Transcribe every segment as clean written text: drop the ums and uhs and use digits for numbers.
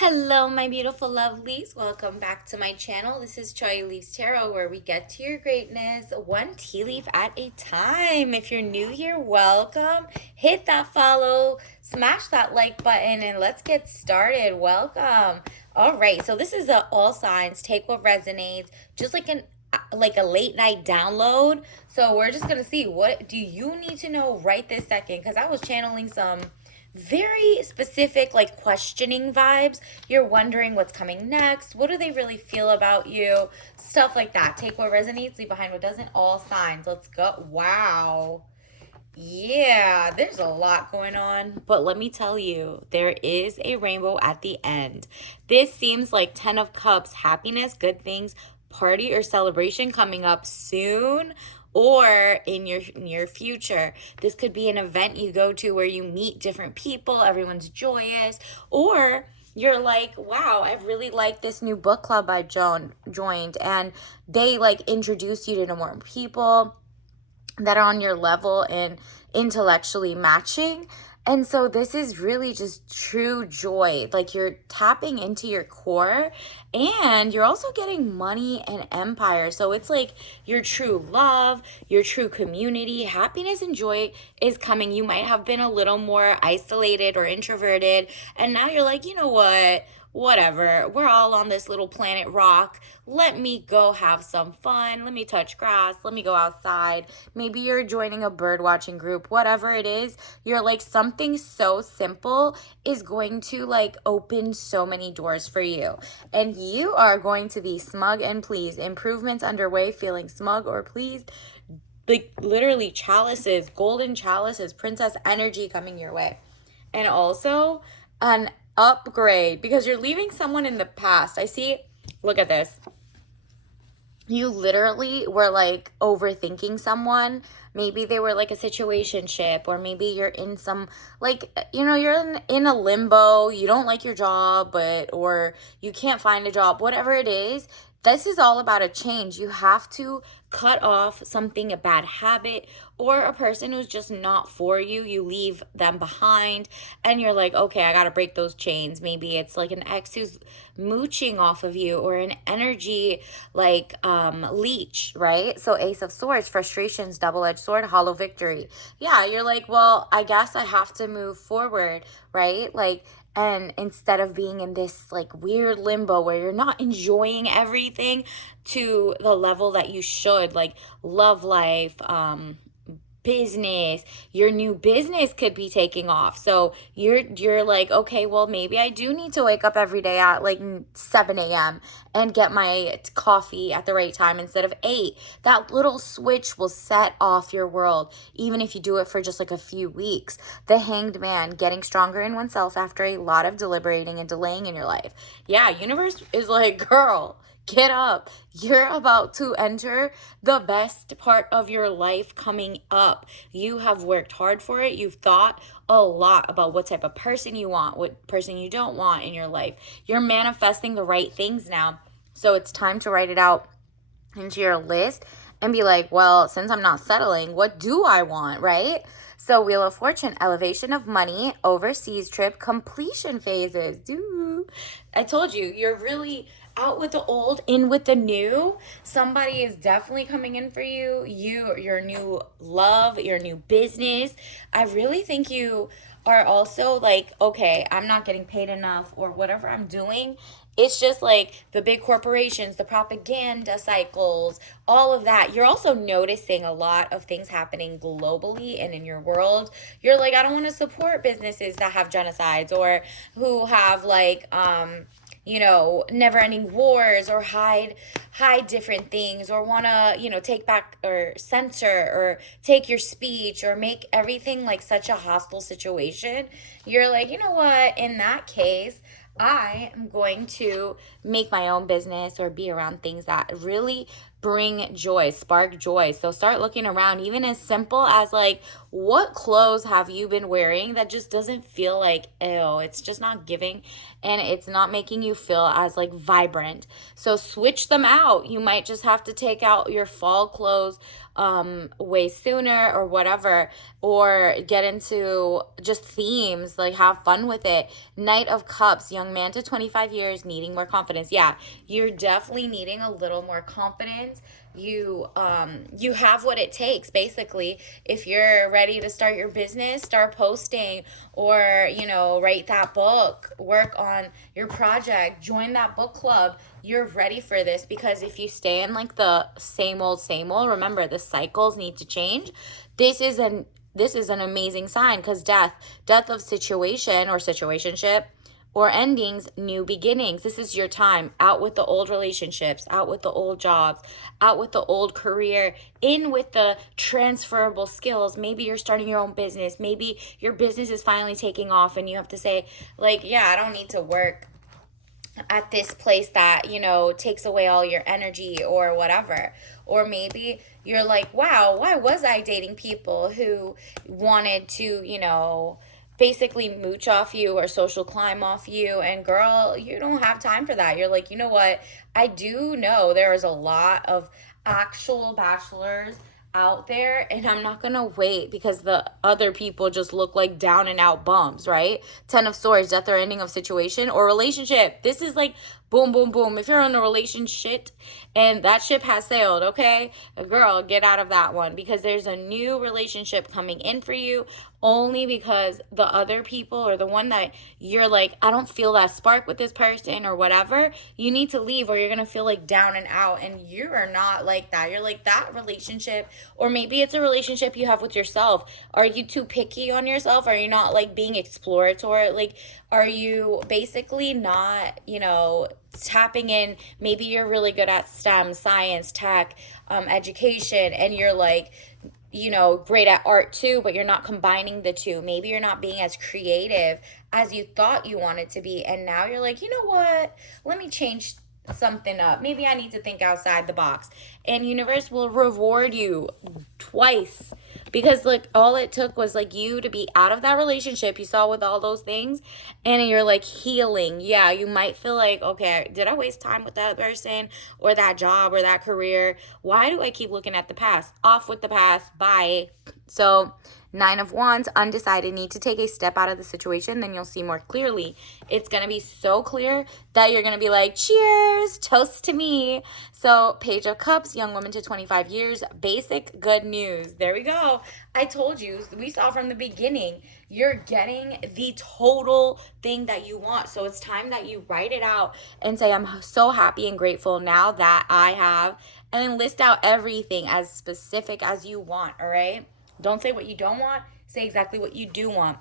Hello, my beautiful lovelies. Welcome back to my channel. This is Choy Leaves Tarot, where we get to your greatness one tea leaf at a time. If you're new here, welcome. Hit that follow, smash that like button, and let's get started. Welcome. All right, so this is a all signs. Take what resonates, just like a late night download. So we're just gonna see, what do you need to know right this second, because I was channeling some very specific, like questioning vibes. You're wondering what's coming next. What do they really feel about you? Stuff like that. Take what resonates, leave behind what doesn't. All signs. Let's go. Wow. Yeah, there's a lot going on, but let me tell you, there is a rainbow at the end. This seems like 10 of Cups, happiness, good things, party or celebration coming up soon or in your near future. This could be an event you go to where you meet different people, everyone's joyous, or you're like, wow, I really like this new book club I joined, and they like introduce you to more people that are on your level and intellectually matching. And so this is really just true joy. Like, you're tapping into your core, and you're also getting money and empire. So it's like your true love, your true community, happiness and joy is coming. You might have been a little more isolated or introverted, and now you're like, you know what? Whatever, we're all on this little planet rock. Let me go have some fun. Let me touch grass. Let me go outside. Maybe you're joining a bird watching group. Whatever it is, you're like, something so simple is going to like open so many doors for you. And you are going to be smug and pleased. Improvements underway, feeling smug or pleased. Like, literally, chalices, golden chalices, princess energy coming your way. And also an upgrade, because you're leaving someone in the past. I see, look at this. You literally were like overthinking someone. Maybe they were like a situationship, or maybe you're in some, like, you're in a limbo. You don't like your job, or you can't find a job, whatever it is. This is all about a change. You have to cut off something, a bad habit, or a person who's just not for you. You leave them behind, and you're like, okay, I got to break those chains. Maybe it's like an ex who's mooching off of you, or an energy like leech, right? So Ace of Swords, frustrations, double-edged sword, hollow victory. Yeah, you're like, well, I guess I have to move forward, right? Like, and instead of being in this like weird limbo where you're not enjoying everything to the level that you should, like love life, business, your new business could be taking off. So you're like, okay, well, maybe I do need to wake up every day at like 7 a.m. and get my coffee at the right time instead of 8. That little switch will set off your world, even if you do it for just like a few weeks. The Hanged Man, getting stronger in oneself after a lot of deliberating and delaying in your life. Yeah, universe is like, girl, get up. You're about to enter the best part of your life coming up. You have worked hard for it. You've thought a lot about what type of person you want, what person you don't want in your life. You're manifesting the right things now. So it's time to write it out into your list and be like, well, since I'm not settling, what do I want, right? So Wheel of Fortune, elevation of money, overseas trip, completion phases. I told you, you're really out with the old, in with the new. Somebody is definitely coming in for you. Your new love, your new business. I really think you are also like, okay, I'm not getting paid enough, or whatever I'm doing. It's just like the big corporations, the propaganda cycles, all of that. You're also noticing a lot of things happening globally and in your world. You're like, I don't want to support businesses that have genocides, or who have like never ending wars, or hide different things, or want to take back or censor or take your speech, or make everything like such a hostile situation. You're like, you know what, in that case, I am going to make my own business, or be around things that really bring joy, spark joy. So start looking around, even as simple as like, what clothes have you been wearing that just doesn't feel like, ew, it's just not giving, and it's not making you feel as like vibrant. So switch them out. You might just have to take out your fall clothes, way sooner or whatever, or get into just themes, like have fun with it. Knight of Cups, young man to 25 years, needing more confidence. Yeah, you're definitely needing a little more confidence. You have what it takes, basically. If you're ready to start your business, start posting, or write that book, work on your project, join that book club. You're ready for this, because if you stay in like the same old, remember, the cycles need to change. This is an amazing sign, because death of situation or situationship, or endings, new beginnings. This is your time. Out with the old relationships, out with the old jobs, out with the old career, in with the transferable skills. Maybe you're starting your own business. Maybe your business is finally taking off and you have to say, like, yeah, I don't need to work at this place that takes away all your energy or whatever. Or maybe you're like, wow, why was I dating people who wanted to basically mooch off you or social climb off you? And girl, you don't have time for that. You're like, you know what, I do know there is a lot of actual bachelors out there, and I'm not gonna wait because the other people just look like down and out bums, right? 10 of Swords, death or ending of situation or relationship. This is like boom, boom, boom. If you're in a relationship and that ship has sailed, okay, girl, get out of that one, because there's a new relationship coming in for you, only because the other people, or the one that you're like, I don't feel that spark with this person or whatever, you need to leave, or you're gonna feel like down and out. And you are not like that. You're like, that relationship, or maybe it's a relationship you have with yourself. Are you too picky on yourself? Are you not like being exploratory? Like, are you basically not tapping in? Maybe you're really good at STEM, science, tech, education, and you're like great at art too, but you're not combining the two. Maybe you're not being as creative as you thought you wanted to be, and now you're like, you know what, let me change something up. Maybe I need to think outside the box, and universe will reward you twice, because like all it took was like you to be out of that relationship you saw with all those things, and you're like healing. Yeah, you might feel like, okay, did I waste time with that person or that job or that career? Why do I keep looking at the past? Off with the past. Bye. So 9 of Wands, undecided, need to take a step out of the situation, then you'll see more clearly. It's going to be so clear that you're going to be like, cheers, toast to me. So Page of Cups, young woman to 25 years, basic good news. There we go. I told you, we saw from the beginning, you're getting the total thing that you want. So it's time that you write it out and say, I'm so happy and grateful now that I have, and then list out everything as specific as you want, all right? Don't say what you don't want. Say exactly what you do want.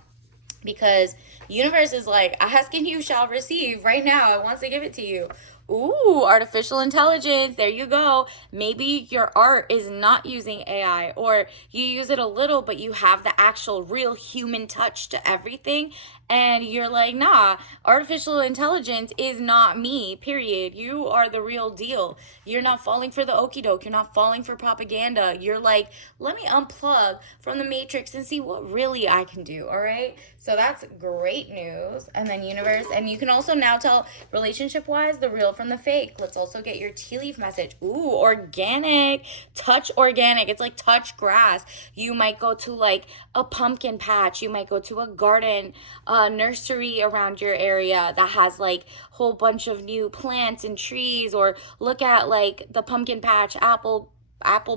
Because universe is like, ask and you shall receive right now. It wants to give it to you. Ooh, artificial intelligence. There you go. Maybe your art is not using AI, or you use it a little, but you have the actual real human touch to everything. And you're like, nah, artificial intelligence is not me, period. You are the real deal. You're not falling for the okie doke. You're not falling for propaganda. You're like, let me unplug from the matrix and see what really I can do, all right? So that's great news. And then universe, and you can also now tell relationship-wise the real from the fake. Let's also get your tea leaf message. Ooh, organic. Touch organic. It's like touch grass. You might go to like a pumpkin patch. You might go to a garden, nursery around your area that has like a whole bunch of new plants and trees, or look at like the pumpkin patch, apple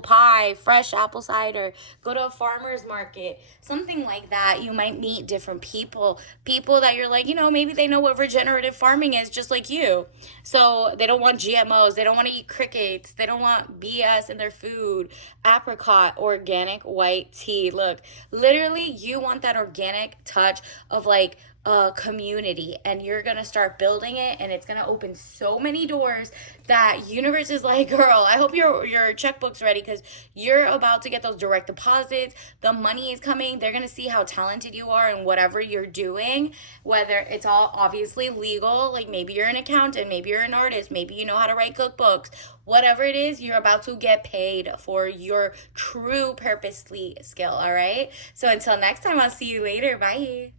pie, fresh apple cider, go to a farmer's market, something like that. You might meet different people that you're like, maybe they know what regenerative farming is just like you. So they don't want GMOs, they don't want to eat crickets, they don't want BS in their food. Apricot, organic white tea. Look, literally you want that organic touch of like a community, and you're gonna start building it, and it's gonna open so many doors that universe is like, girl, I hope your checkbook's ready, because you're about to get those direct deposits. The money is coming. They're gonna see how talented you are in whatever you're doing, whether it's all obviously legal, like maybe you're an accountant, maybe you're an artist, maybe you know how to write cookbooks. Whatever it is, you're about to get paid for your true purposely skill, all right? So until next time, I'll see you later. Bye.